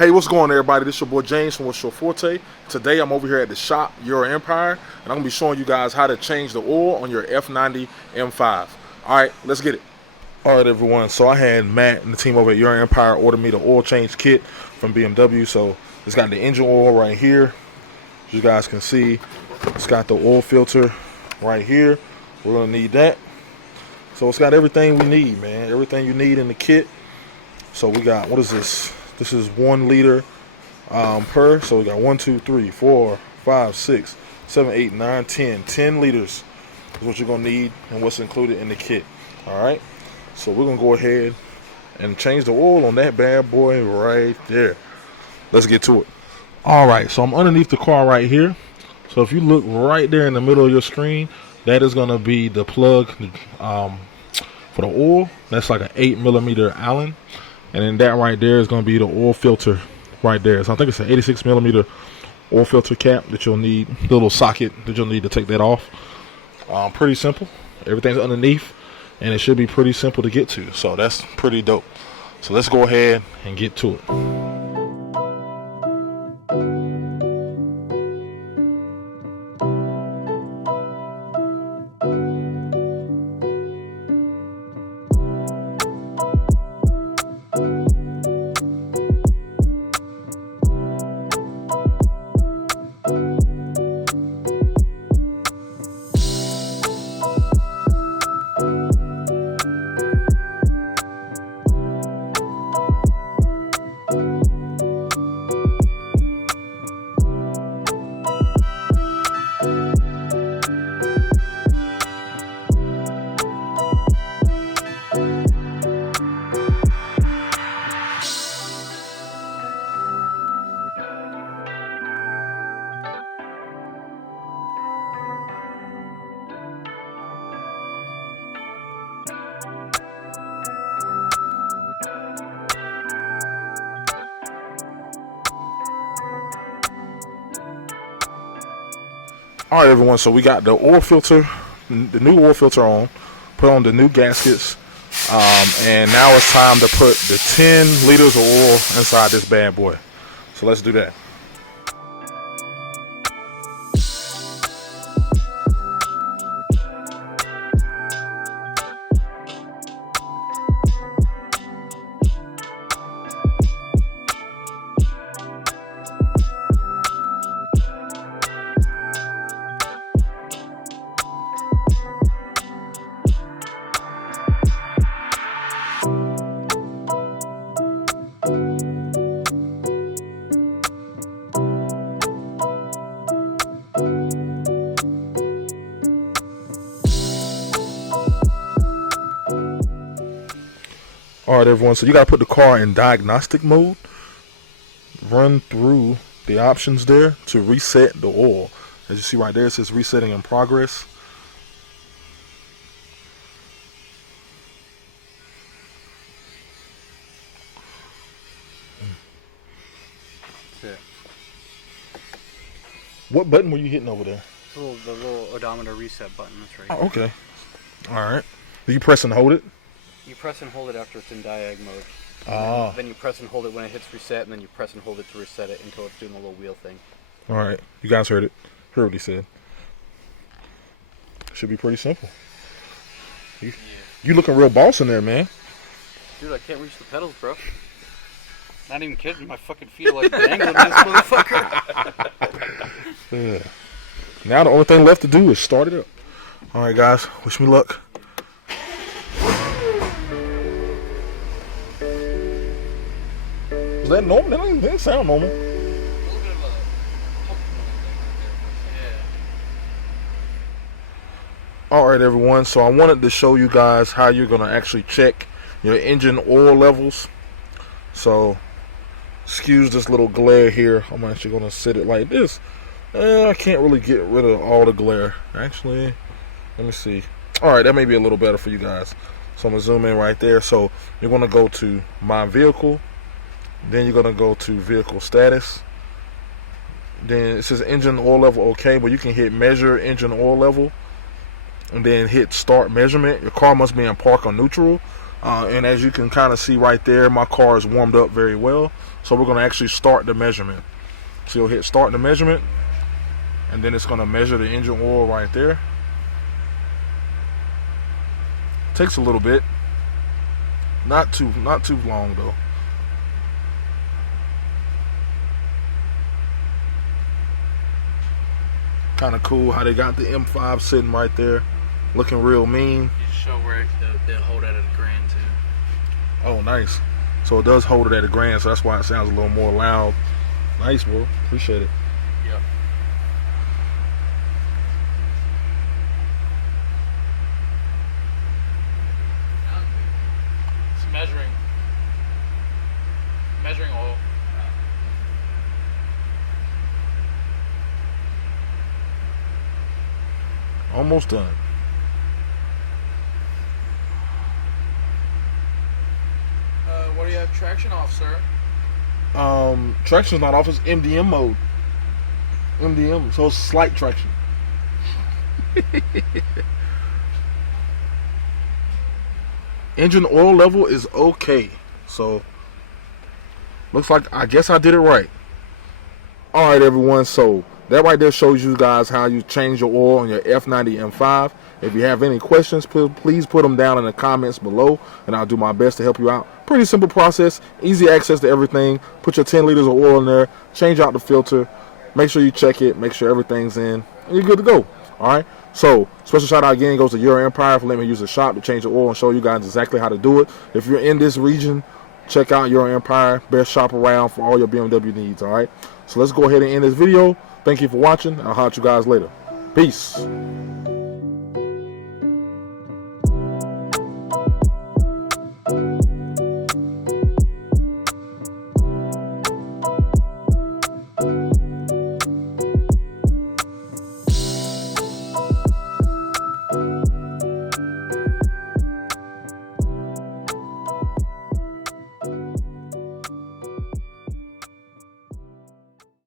Hey, what's going on, everybody? This is your boy James from Forte. Today I'm over here at the shop, Euro Empire, and I'm going to be showing you guys how to change the oil on your F90 M5. Alright, let's get it. Alright everyone, so I had Matt and the team over at Euro Empire order me the oil change kit from BMW. So it's got the engine oil right here. As you guys can see, it's got the oil filter right here. We're going to need that. So it's got everything we need, man. Everything you need in the kit. So we got, what is this? This is 1 liter per. So we got 1, 2, 3, 4, 5, 6, 7, 8, 9, 10. 10 liters is what you're going to need and what's included in the kit. Alright. So we're going to go ahead and change the oil on that bad boy right there. Let's get to it. Alright, so I'm underneath the car right here. So if you look right there in the middle of your screen, that is going to be the plug for the oil. That's like an 8mm Allen. And then that right there is going to be the oil filter right there. So I think it's an 86mm oil filter cap that you'll need, the little socket that you'll need to take that off. Pretty simple. Everything's underneath, and it should be pretty simple to get to. So that's pretty dope. So let's go ahead and get to it. Alright everyone, so we got the oil filter, the new oil filter on, put on the new gaskets, and now it's time to put the 10 liters of oil inside this bad boy. So let's do that. Alright everyone, so you gotta put the car in diagnostic mode. Run through the options there to reset the oil. As you see right there, it says resetting in progress. That's it. What button were you hitting over there? The little odometer reset button, that's right. Oh, okay. Alright. Do you press and hold it? You press and hold it after it's in diag mode. Ah. Then you press and hold it when it hits reset, and then you press and hold it to reset it until it's doing the little wheel thing. Alright. You guys heard it. Heard what he said. Should be pretty simple. You looking real boss in there, man. Dude, I can't reach the pedals, bro. Not even kidding. My fucking feet are like dangling this motherfucker. Yeah. Now the only thing left to do is start it up. Alright guys, wish me luck. Is that normal? That didn't sound normal. Alright everyone, so I wanted to show you guys how you're going to actually check your engine oil levels. So, excuse this little glare here. I'm actually going to set it like this. I can't really get rid of all the glare. Actually, let me see. Alright, that may be a little better for you guys. So I'm going to zoom in right there. So you're going to go to My Vehicle. Then you're going to go to Vehicle Status. Then it says Engine Oil Level OK, but you can hit Measure Engine Oil Level. And then hit Start Measurement. Your car must be in park or neutral. And as you can kind of see right there, my car is warmed up very well. So we're going to actually start the measurement. So you'll hit start the measurement, and then it's going to measure the engine oil right there. Takes a little bit. Not too long though. Kind of cool how they got the M5 sitting right there, looking real mean. You just show where they'll hold it at a grand too. Oh, nice. So it does hold it at a grand, so that's why it sounds a little more loud. Nice, bro. Appreciate it. Yep. It's measuring oil. Almost done. What do you have traction off, sir? Traction's not off, it's MDM mode. MDM, so it's slight traction. Engine oil level is okay. So looks like, I guess I did it right. Alright everyone, so that right there shows you guys how you change your oil on your F90 M5. If you have any questions, please put them down in the comments below, and I'll do my best to help you out. Pretty simple process, easy access to everything. Put your 10 liters of oil in there, change out the filter, make sure you check it, make sure everything's in, and you're good to go. Alright, so special shout out again goes to Your Empire for letting me use the shop to change the oil and show you guys exactly how to do it. If you're in this region, check out Your Empire, best shop around for all your BMW needs. Alright, so let's go ahead and end this video. Thank you for watching. I'll holler at you guys later. Peace.